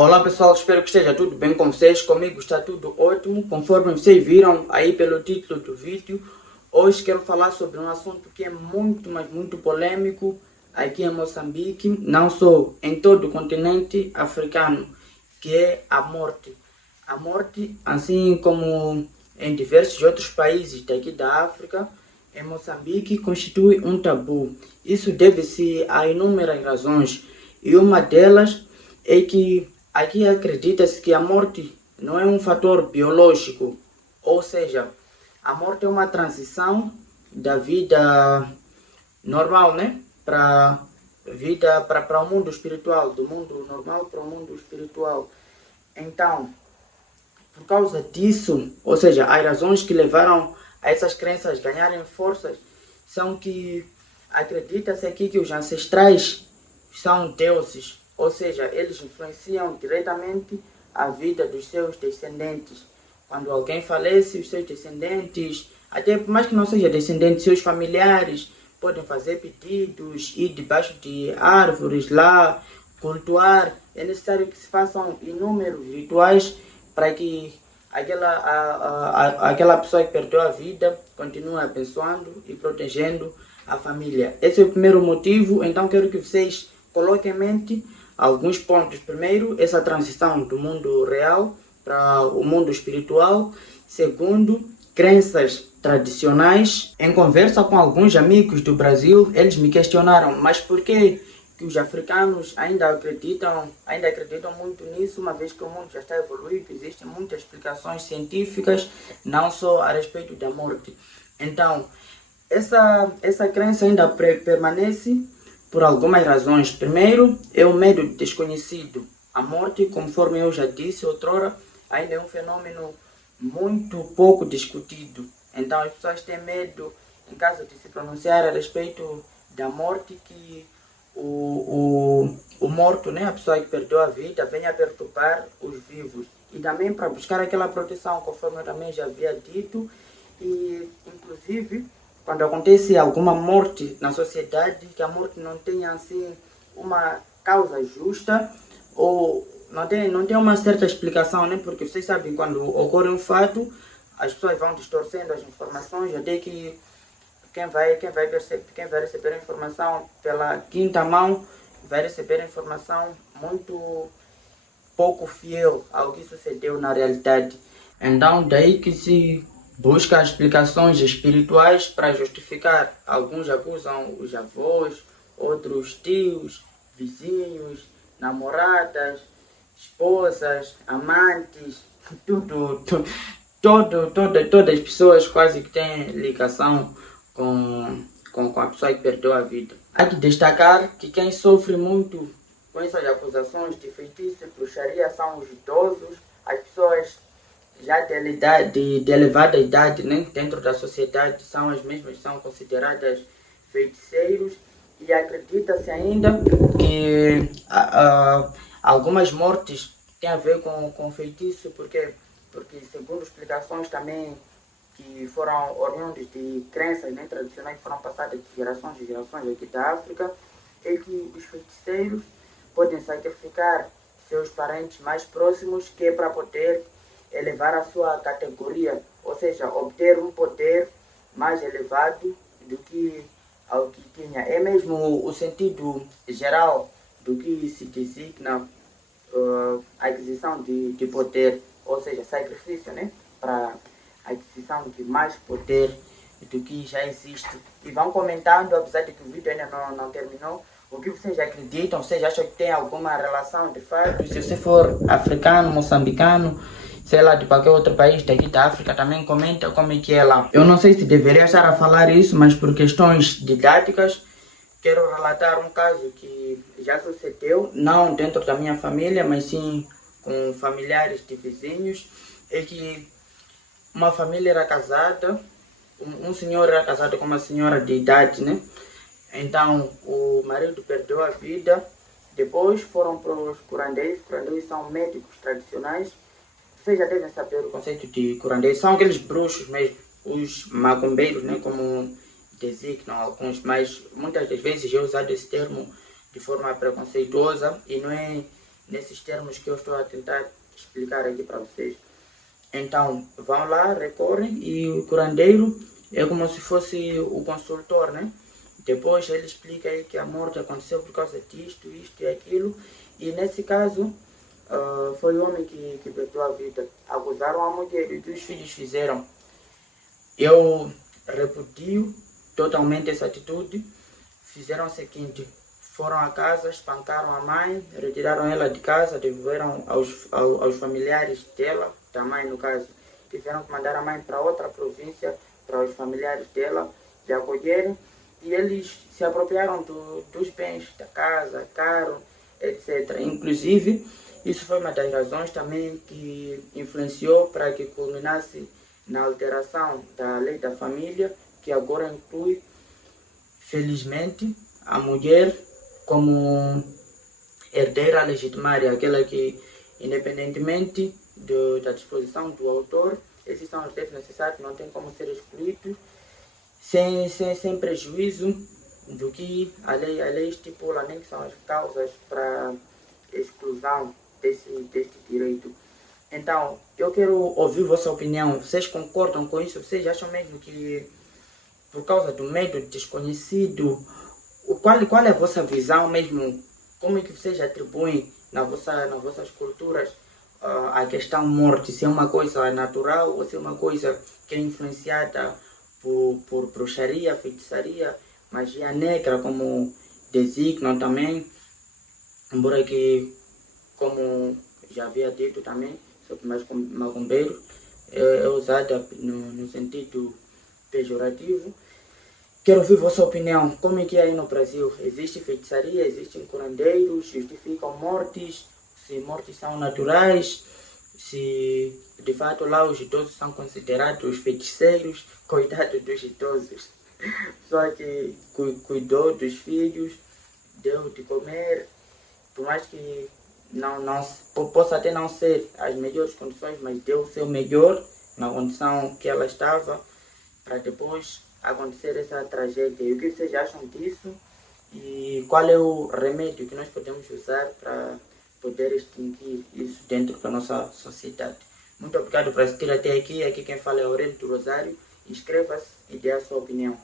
Olá pessoal, espero que esteja tudo bem com vocês. Comigo está tudo ótimo. Conforme vocês viram aí pelo título do vídeo, hoje quero falar sobre um assunto que é muito, mas muito polêmico aqui em Moçambique, não só em todo o continente africano, que é a morte. A morte, assim como em diversos outros países daqui da África, em Moçambique constitui um tabu. Isso deve-se a inúmeras razões e uma delas é que aqui acredita-se que a morte não é um fator biológico, ou seja, a morte é uma transição da vida normal, né, para vida para o mundo espiritual, do mundo normal para o mundo espiritual. Então, por causa disso, ou seja, as razões que levaram a essas crenças ganharem forças são que acredita-se aqui que os ancestrais são deuses, ou seja, eles influenciam diretamente a vida dos seus descendentes. Quando alguém falece, os seus descendentes, até por mais que não seja descendente, seus familiares podem fazer pedidos, ir debaixo de árvores lá, cultuar. É necessário que se façam inúmeros rituais para que aquela pessoa que perdeu a vida continue abençoando e protegendo a família. Esse é o primeiro motivo, então quero que vocês coloquem em mente alguns pontos. Primeiro, essa transição do mundo real para o mundo espiritual. Segundo, crenças tradicionais. Em conversa com alguns amigos do Brasil, eles me questionaram, mas por que os africanos ainda acreditam muito nisso, uma vez que o mundo já está evoluído, existem muitas explicações científicas, não só a respeito da morte. Então, essa crença ainda permanece por algumas razões. Primeiro, é o medo do desconhecido. A morte, conforme eu já disse outrora, ainda é um fenômeno muito pouco discutido. Então, as pessoas têm medo, em caso de se pronunciar a respeito da morte, que o morto, né, a pessoa que perdeu a vida, venha perturbar os vivos. E também para buscar aquela proteção, conforme eu também já havia dito. E, inclusive, quando acontece alguma morte na sociedade, que a morte não tenha assim uma causa justa ou não tem uma certa explicação, né? Porque vocês sabem, quando ocorre um fato, as pessoas vão distorcendo as informações, até que quem vai receber a informação pela quinta mão vai receber a informação muito pouco fiel ao que sucedeu na realidade. Então, daí que se busca explicações espirituais para justificar. Alguns acusam os avós, outros tios, vizinhos, namoradas, esposas, amantes, todas as pessoas quase que têm ligação com a pessoa que perdeu a vida. Há de destacar que quem sofre muito com essas acusações de feitiço e bruxaria são os idosos, as pessoas já de elevada idade, né, dentro da sociedade, são as mesmas que são consideradas feiticeiros, e acredita-se ainda que algumas mortes têm a ver com feitiço, porque segundo explicações também que foram oriundos de crenças, né, tradicionais que foram passadas de gerações em gerações aqui da África, é que os feiticeiros podem sacrificar seus parentes mais próximos, que é para poder elevar a sua categoria, ou seja, obter um poder mais elevado do que ao que tinha. É mesmo o sentido geral do que se designa a aquisição de poder, ou seja, sacrifício, né, para a aquisição de mais poder do que já existe. E vão comentando, apesar de que o vídeo ainda não terminou, o que vocês acreditam, vocês acham que tem alguma relação de fato? Se você for africano, moçambicano, sei lá, de qualquer outro país daqui da África, também comenta como é que é lá. Eu não sei se deveria estar a falar isso, mas por questões didáticas, quero relatar um caso que já sucedeu, não dentro da minha família, mas sim com familiares de vizinhos. É que uma família era casada, um senhor era casado com uma senhora de idade, né? Então, o marido perdeu a vida. Depois foram para os curandeiros. Curandeiros são médicos tradicionais. Vocês já devem saber o conceito de curandeiros. São aqueles bruxos mesmo, os macumbeiros, né, como designam alguns, mas muitas das vezes é usado esse termo de forma preconceituosa e nesses termos que eu estou a tentar explicar aqui para vocês. Então, vão lá, recorrem e o curandeiro é como se fosse o consultor, né? Depois ele explica aí que a morte aconteceu por causa disto, isto e aquilo. E nesse caso, foi o homem que perdeu a vida. Acusaram a mulher e os filhos fizeram. Eu repudio totalmente essa atitude. Fizeram o seguinte: foram à casa, espancaram a mãe, retiraram ela de casa, devolveram aos familiares dela, da mãe no caso. Tiveram que mandar a mãe para outra província, para os familiares dela, de acolherem. E eles se apropriaram dos bens da casa, carro, etc. Inclusive, isso foi uma das razões também que influenciou para que culminasse na alteração da lei da família, que agora inclui, felizmente, a mulher como herdeira legitimária, aquela que, independentemente da disposição do autor, esses são os direitos necessários, não tem como ser excluído, sem prejuízo do que a lei estipula, nem que são as causas para exclusão deste direito. Então, eu quero ouvir vossa opinião. Vocês concordam com isso? Vocês acham mesmo que, por causa do medo desconhecido, qual é a vossa visão mesmo? Como é que vocês atribuem nas vossas culturas a questão morte? Se é uma coisa natural ou se é uma coisa que é influenciada por bruxaria, feitiçaria, magia negra, como designam também, embora que, como já havia dito também, sobre macumbeiro, é usada no sentido pejorativo. Quero ouvir vossa opinião. Como é que é aí no Brasil? Existe feitiçaria? Existem curandeiros? Justificam mortes? Se mortes são naturais? Se de fato lá os idosos são considerados feiticeiros? Coitado dos idosos. Só que cuidou dos filhos, deu de comer, por mais que possa até não ser as melhores condições, mas deu o seu melhor na condição que ela estava, para depois acontecer essa tragédia. E o que vocês acham disso? E qual é o remédio que nós podemos usar para poder extinguir isso dentro da nossa sociedade? Muito obrigado por assistir até aqui. Aqui quem fala é Aurélio do Rosário. Inscreva-se e dê a sua opinião.